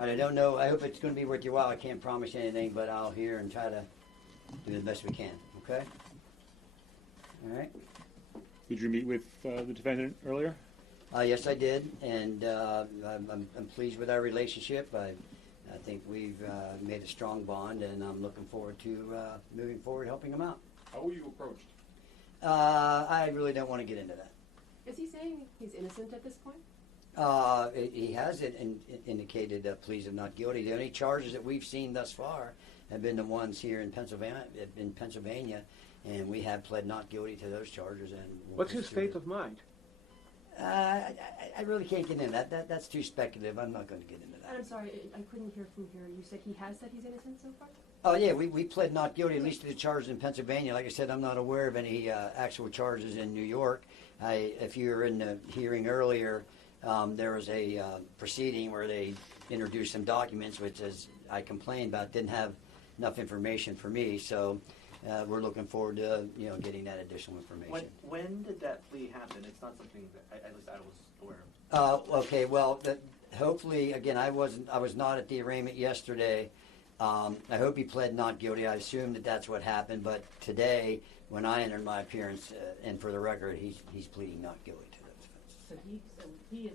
I don't know. I hope it's going to be worth your while. I can't promise anything, but I'll hear and try to do the best we can. Okay? All right? Did you meet with the defendant earlier? Yes, I did, and I'm pleased with our relationship. I think we've made a strong bond, and I'm looking forward to moving forward, helping him out. How were you approached? I really don't want to get into that. Is he saying he's innocent at this point? He has indicated pleas of not guilty. The only charges that we've seen thus far have been the ones here in Pennsylvania, and we have pled not guilty to those charges. And what's his state of mind? I really can't get into that. That's too speculative. I'm not going to get into that. I'm sorry, I couldn't hear from here. You said he has said he's innocent so far? Oh, yeah, we pled not guilty, at least to the charges in Pennsylvania. Like I said, I'm not aware of any actual charges in New York. If you were in the hearing earlier, there was a proceeding where they introduced some documents, which, as I complained about, didn't have enough information for me. So we're looking forward to getting that additional information. When did that plea happen? It's not something that at least I was aware of. Okay, well, hopefully, again, I was not at the arraignment yesterday. I hope he pled not guilty. I assume that that's what happened. But today, when I entered my appearance, and for the record, he's pleading not guilty to those offenses. So he is.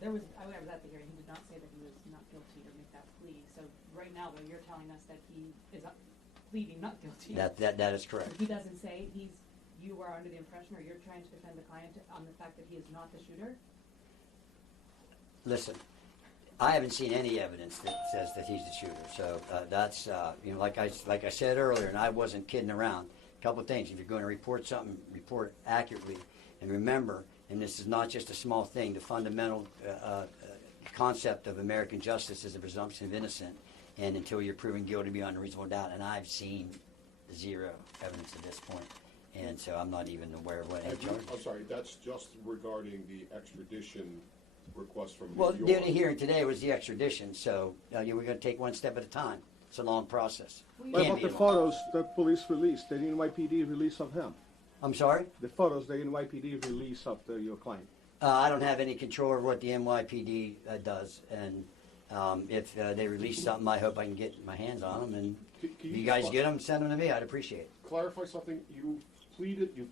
There was. I was at the hearing. He did not say that he was not guilty or make that plea. So right now, though, you're telling us that he is pleading not guilty. That is correct. He doesn't say you are under the impression, or you're trying to defend the client on the fact that he is not the shooter. Listen, I haven't seen any evidence that says that he's the shooter. So that's like I said earlier, and I wasn't kidding around. A couple of things: if you're going to report something, report it accurately, and remember. And this is not just a small thing. The fundamental concept of American justice is the presumption of innocence, and until you're proven guilty beyond a reasonable doubt. And I've seen zero evidence at this point, and so I'm not even aware of what any charges. I'm sorry, that's just regarding the extradition request from New Well, York. the only hearing today was the extradition, so we're going to take one step at a time. It's a long process. What about the photos that police released, the NYPD release of him? I'm sorry? The photos, the NYPD release of your client. I don't have any control over what the NYPD does, and if they release something, I hope I can get my hands on them. And if you guys get them, send them to me. I'd appreciate it. Clarify something. You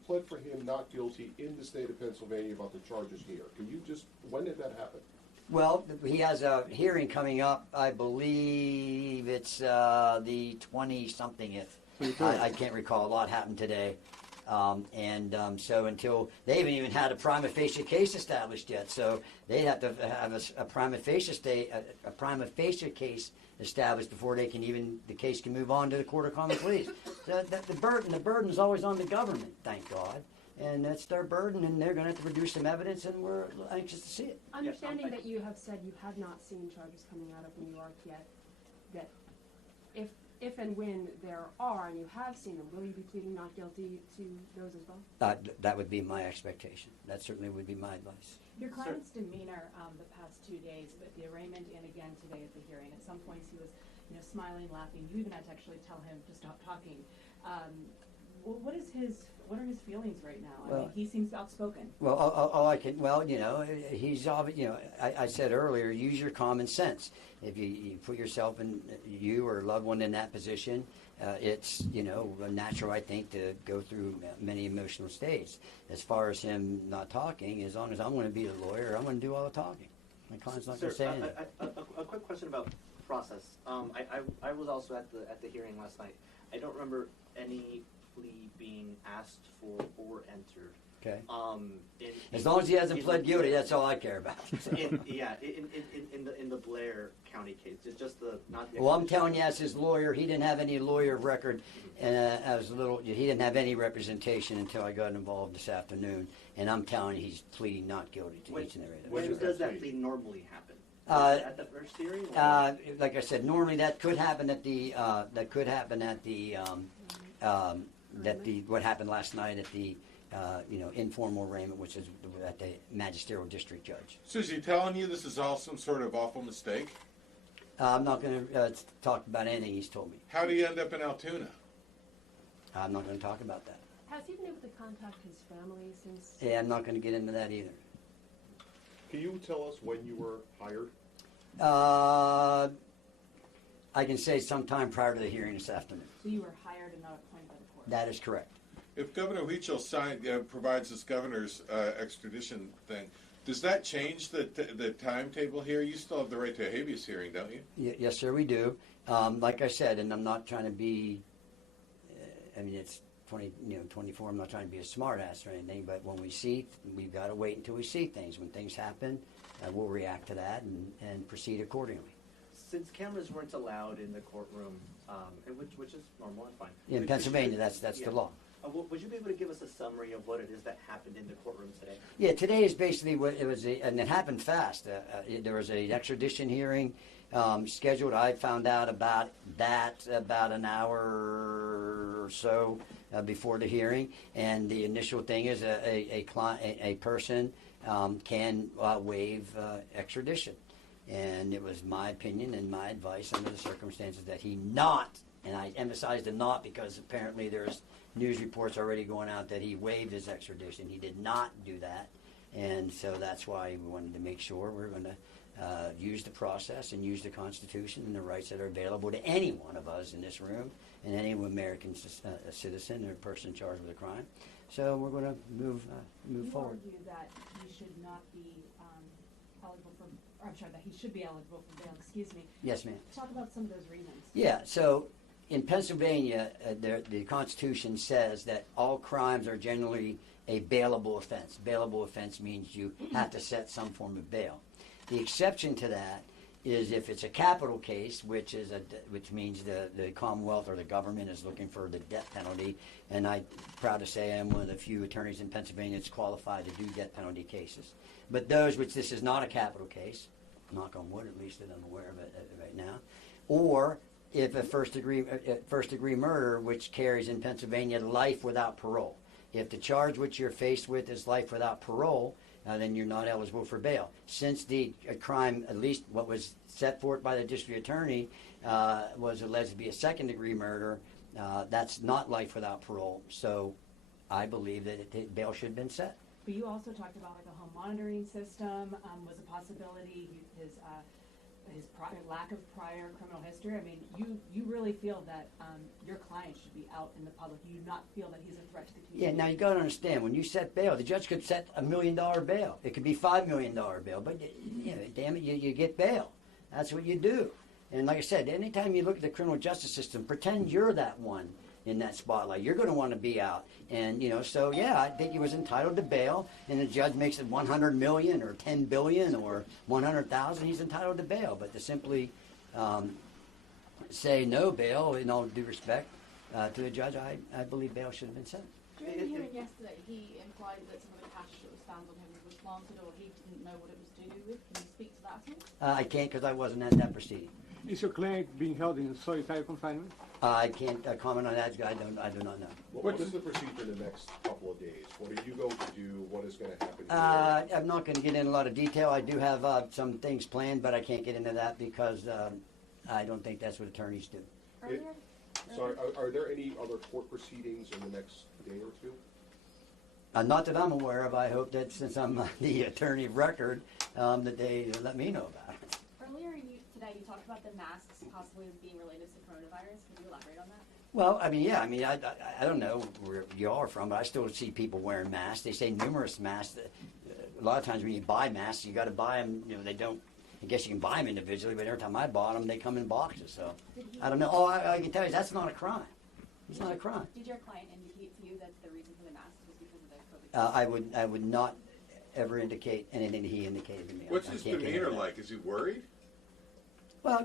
pled for him not guilty in the state of Pennsylvania about the charges here. Can you when did that happen? Well, he has a hearing coming up. I believe it's the 20-somethingth. I can't recall. A lot happened today. So until they haven't even had a prima facie case established yet, so they have to have a prima facie case established before the case can move on to the Court of Common Pleas. The burden is always on the government, thank God, and that's their burden, and they're going to have to produce some evidence, and we're anxious to see it. Understanding that you have said you have not seen charges coming out of New York yet, that if and when there are, and you have seen them, will you be pleading not guilty to those as well? That would be my expectation. That certainly would be my advice. Your client's demeanor the past 2 days, but the arraignment and again today at the hearing, at some points he was smiling, laughing. You even had to actually tell him to stop talking. What are his feelings right now? I mean, he seems outspoken. Well, he's I said earlier, use your common sense. If you put yourself you or a loved one in that position, it's natural, I think, to go through many emotional states. As far as him not talking, as long as I'm going to be the lawyer, I'm going to do all the talking. My client's not going to say anything. A quick question about process. I was also at the hearing last night. I don't remember any plea being asked for or entered. Okay. As long as he hasn't pled guilty, that's all I care about. in the Blair County case, it's just not the. Well, I'm telling you, as his lawyer, he didn't have any lawyer of record, and he didn't have any representation until I got involved this afternoon. And I'm telling you, he's pleading not guilty to each and every. When does that plea normally happen? At the first hearing? Like I said, normally that could happen at the what happened last night at the informal arraignment, which is at the magisterial district judge. So is he telling you this is all some sort of awful mistake? I'm not going to talk about anything he's told me. How do you end up in Altoona? I'm not going to talk about that. Has he been able to contact his family since? Yeah, I'm not going to get into that either. Can you tell us when you were hired? I can say sometime prior to the hearing this afternoon. So you were hired and not appointed by the court? That is correct. If Governor Huichol provides this governor's extradition thing, does that change the timetable here? You still have the right to a habeas hearing, don't you? Yes, sir, we do. Like I said, and I'm not trying to be, it's 24. I'm not trying to be a smart ass or anything, but when we see, we've got to wait until we see things. When things happen, we'll react to that and proceed accordingly. Since cameras weren't allowed in the courtroom, and which is normal and fine. In Pennsylvania, that's the law. Would you be able to give us a summary of what it is that happened in the courtroom today? Yeah, today is basically what it was, and it happened fast. There was an extradition hearing scheduled. I found out about that about an hour or so before the hearing, and the initial thing is a person can waive extradition. And it was my opinion and my advice under the circumstances that he not, and I emphasize the not because apparently there's news reports already going out that he waived his extradition. He did not do that. And so that's why we wanted to make sure we're going to use the process and use the Constitution and the rights that are available to any one of us in this room and any American citizen or person charged with a crime. So we're going to move forward. You argue that he should not be eligible for, or I'm sorry, that he should be eligible for bail, excuse me. Yes, ma'am. Talk about some of those reasons. Yeah, so in Pennsylvania, the Constitution says that all crimes are generally a bailable offense. Bailable offense means you have to set some form of bail. The exception to that is if it's a capital case, which means the Commonwealth or the government is looking for the death penalty. And I'm proud to say I'm one of the few attorneys in Pennsylvania that's qualified to do death penalty cases. But those which this is not a capital case, knock on wood, at least that I'm aware of it right now, or if a first degree murder, which carries in Pennsylvania life without parole. If the charge which you're faced with is life without parole, then you're not eligible for bail. Since the crime, at least what was set forth by the district attorney, was alleged to be a second degree murder, that's not life without parole. So I believe that bail should have been set. But you also talked about like a home monitoring system was a possibility. His lack of prior criminal history. I mean, you really feel that your client should be out in the public. You do not feel that he's a threat to the community. Yeah, now you got to understand, when you set bail, the judge could set $1 million bail. It could be $5 million bail, but damn it, you get bail. That's what you do. And like I said, anytime you look at the criminal justice system, pretend you're that one in that spotlight. You're going to want to be out. And, so yeah, I think he was entitled to bail, and the judge makes it $100 million or $10 billion or $100,000, he's entitled to bail. But to simply say no bail, in all due respect to the judge, I believe bail should have been set. During the hearing yesterday, he implied that some of the cash that was found on him was planted, or he didn't know what it was to do with. Can you speak to that at all? I can't because I wasn't at that proceeding. Is your client being held in solitary confinement? I can't comment on that. I do not know. What's the procedure in the next couple of days? What are you going to do? What is going to happen here? I'm not going to get into a lot of detail. I do have some things planned, but I can't get into that because I don't think that's what attorneys do. Are there any other court proceedings in the next day or two? Not that I'm aware of. I hope that since I'm the attorney of record, that they let me know about it. Earlier today, you talked about the masks possibly as being related to coronavirus. Can you elaborate on that? Well, I don't know where you are from, but I still see people wearing masks. They say numerous masks. A lot of times when you buy masks, you got to buy them. They don't. I guess you can buy them individually, but every time I bought them, they come in boxes. So I don't know. Oh, I can tell you that's not a crime. It's not a crime. Did your client indicate to you that the reason for the mask was because of the COVID? I would not ever indicate anything he indicated to me. What's his demeanor like? Is he worried? Well,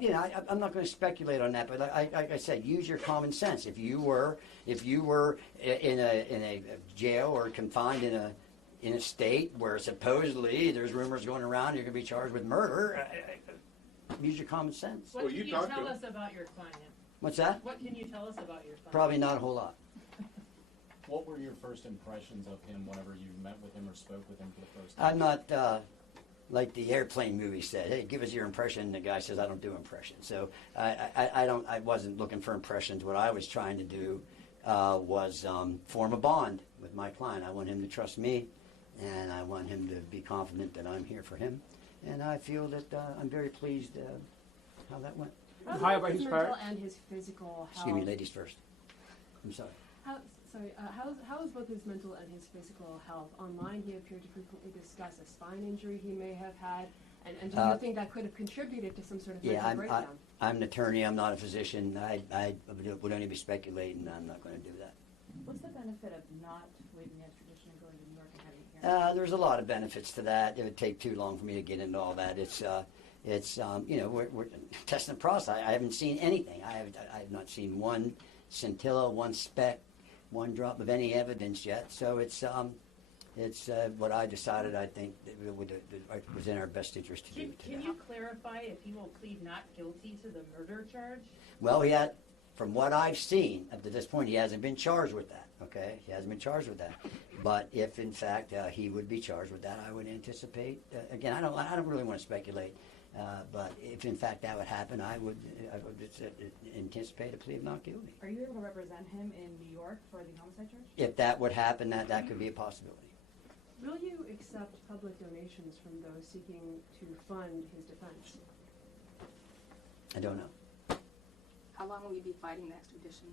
I'm not going to speculate on that, but like I said, use your common sense. If you were in a jail or confined in a state where supposedly there's rumors going around you're going to be charged with murder, use your common sense. What can you tell us about your client? What's that? What can you tell us about your client? Probably not a whole lot. What were your first impressions of him whenever you met with him or spoke with him for the first time? I'm not like the airplane movie said. Hey, give us your impression. And the guy says, I don't do impressions. So I wasn't looking for impressions. What I was trying to do was form a bond with my client. I want him to trust me, and I want him to be confident that I'm here for him. and I feel that I'm very pleased how that went. How about his mental parents? and his physical health? Excuse me, ladies first. I'm sorry. How is both his mental and his physical health? Online, he appeared to frequently discuss a spine injury he may have had, and do you think that could have contributed to some sort of mental breakdown? I'm an attorney. I'm not a physician. I would only be speculating. I'm not going to do that. What's the benefit of not waiving the extradition and going to New York and having a hearing? There's a lot of benefits to that. It would take too long for me to get into all that. It's we're testing the process. I haven't seen anything. I have not seen one scintilla, one speck, one drop of any evidence yet. So it's what I decided. I think that it was in our best interest to do. Can you clarify if he will plead not guilty to the murder charge? Well, from what I've seen up to this point, he hasn't been charged with that. Okay, he hasn't been charged with that. But if in fact he would be charged with that, I would anticipate. Again, I don't really want to speculate. But if in fact that would happen, I would anticipate a plea of not guilty. Are you able to represent him in New York for the homicide charge? If that would happen, that could be a possibility. Will you accept public donations from those seeking to fund his defense? I don't know. How long will you be fighting the extradition?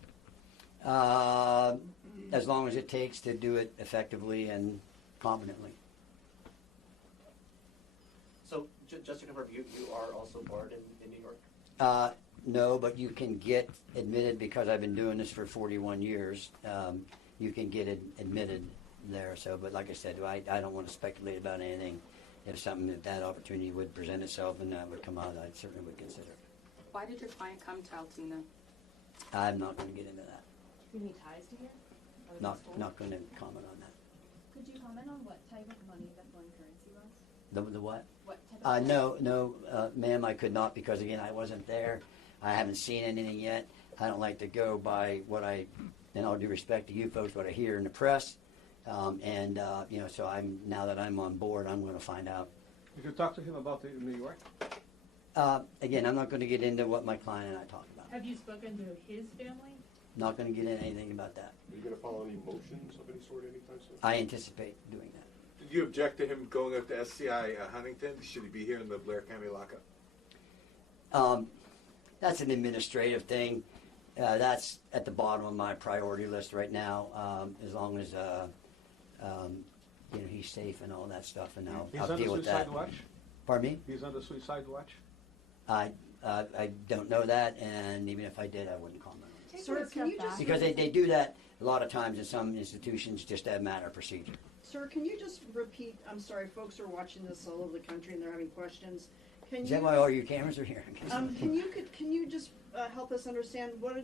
As long as it takes to do it effectively and competently. So, just to confirm, you are also barred in New York? No, but you can get admitted because I've been doing this for 41 years. You can get admitted there. So, but like I said, I don't want to speculate about anything. If that opportunity would present itself and that would come out, I certainly would consider it. Why did your client come to Altoona? I'm not going to get into that. Do you have any ties to here? Not going to comment on that. Could you comment on what type of money that foreign currency was? The what? What type of No, ma'am, I could not because, again, I wasn't there. I haven't seen anything yet. I don't like to go by and all due respect to you folks, what I hear in the press. So now that I'm on board, I'm going to find out. You can talk to him about it in New York. Again, I'm not going to get into what my client and I talk about. Have you spoken to his family? Not going to get into anything about that. Are you going to file any motions of any sort anytime soon? I anticipate doing that. Did you object to him going up to SCI Huntington? Should he be here in the Blair County lockup? That's an administrative thing. That's at the bottom of my priority list right now. As long as he's safe and all that stuff, and I'll deal with that. He's on the suicide watch. Pardon me? He's on the suicide watch. I don't know that, and even if I did, I wouldn't comment on it. Sir, can you just Because they do that a lot of times in some institutions just as a matter of procedure. Sir, can you just repeat? I'm sorry, folks are watching this all over the country and they're having questions. Is that why all your cameras are here? Can you just help us understand what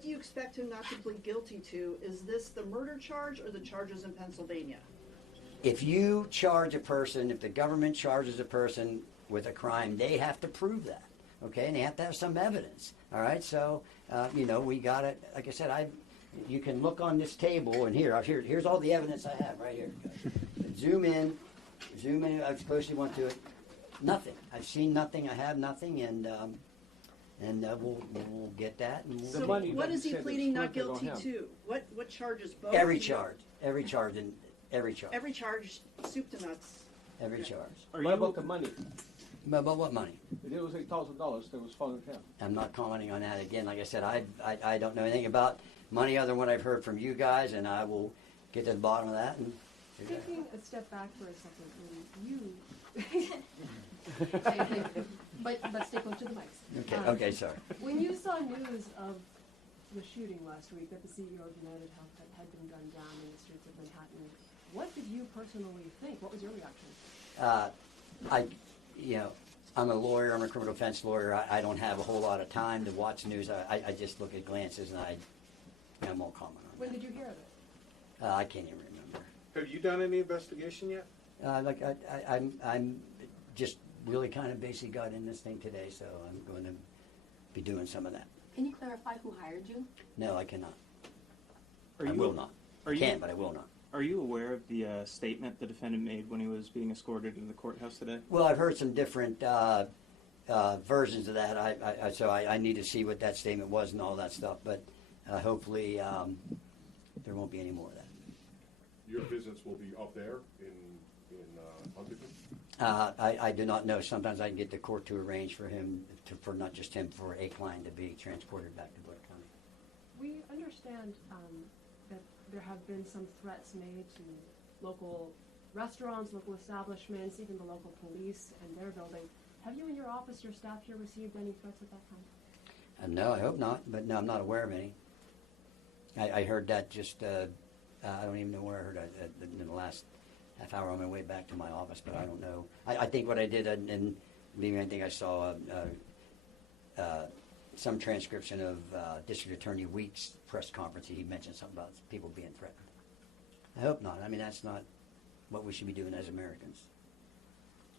do you expect him not to plead guilty to? Is this the murder charge or the charges in Pennsylvania? If you charge a person, if the government charges a person with a crime, they have to prove that, okay? And they have to have some evidence, all right? So, we got it. Like I said, you can look on this table, and here's all the evidence I have right here. Zoom in as close as you want to it. Nothing. I've seen nothing. I have nothing, and we'll get that. And So what is he pleading not guilty to? What charges? Both? Every charge, Every charge. Every charge, soup to nuts. Every charge. What about the money? About what money? It was $8,000 that was found in him. I'm not commenting on that. Again, like I said, I don't know anything about money other than what I've heard from you guys, and I will get to the bottom of that. And taking a step back for a second, but stay close to the mics. Okay, sorry. When you saw news of the shooting last week that the CEO of UnitedHealthcare had been gunned down in the streets of Manhattan, what did you personally think? What was your reaction? I'm a lawyer. I'm a criminal defense lawyer. I don't have a whole lot of time to watch news. I just look at glances, and I won't comment on When did you hear of it? I can't even remember. Have you done any investigation yet? I'm just really kind of basically got in this thing today, so I'm going to be doing some of that. Can you clarify who hired you? No, I cannot. I will not. I can, but I will not. Are you aware of the statement the defendant made when he was being escorted into the courthouse today? Well, I've heard some different versions of that. So I need to see what that statement was and all that stuff. But hopefully there won't be any more of that. Your visits will be up there in Huntington? I do not know. Sometimes I can get the court to arrange for him, for not just him, for a client to be transported back to Blair County. We understand that there have been some threats made to local restaurants, local establishments, even the local police and their building. Have you and your office, your staff here, received any threats of that kind? No, I hope not, but no, I'm not aware of any. I heard that just, I don't even know where I heard it in the last half hour on my way back to my office, but I don't know. I think what I did, and maybe I think I saw some transcription of District Attorney Weeks' press conference. He mentioned something about people being threatened. I hope not. I mean, that's not what we should be doing as Americans.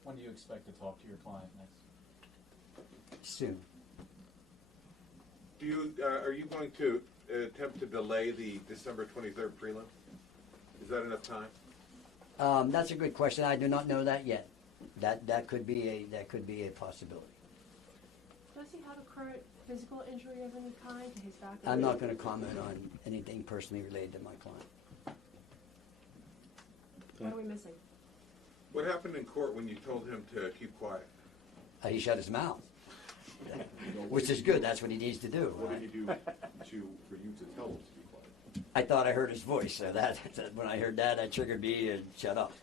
When do you expect to talk to your client next? Soon. Are you going to attempt to delay the December 23rd prelim? Is that enough time? That's a good question. I do not know that yet. That could be a possibility. Does he have a current physical injury of any kind to his back? I'm not going to comment on anything personally related to my client. What are we missing? What happened in court when you told him to keep quiet? He shut his mouth, which is good. That's what he needs to do. What Right? did he do for you to tell him to be quiet? I thought I heard his voice, so that when I heard that triggered me to shut up.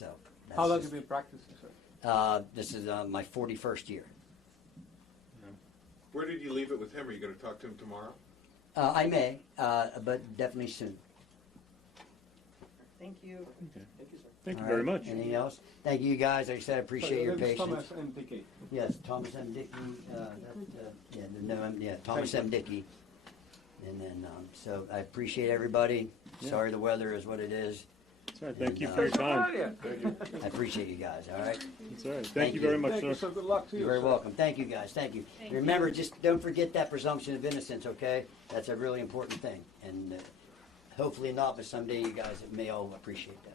So. How long have you been practicing, sir? This is my 41st year. Where did you leave it with him? Are you going to talk to him tomorrow? I may, but definitely soon. Thank you. Okay. Thank you, sir. Thank you All very right. much. Anything else? Thank you guys. Like I said, I appreciate your patience. Thomas and Dickey. Yes, Thomas M. Dickey. Thomas M. Dickey. And then, so I appreciate everybody. Yeah. Sorry the weather is what it is. That's all right. Thank you And, for your time. Thank you. I appreciate you guys. All right. That's all right. Thank Thank you you. very much, Thank you, sir. sir. Good luck to you. You're very sir. welcome. Thank you guys. Thank you. Thank you. Remember, just don't forget that presumption of innocence, okay? That's a really important thing. And hopefully not, but someday you guys may all appreciate that.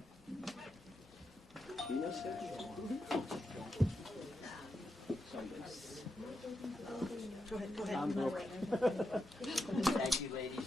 Go ahead, go ahead. I'm broke. Thank you, ladies.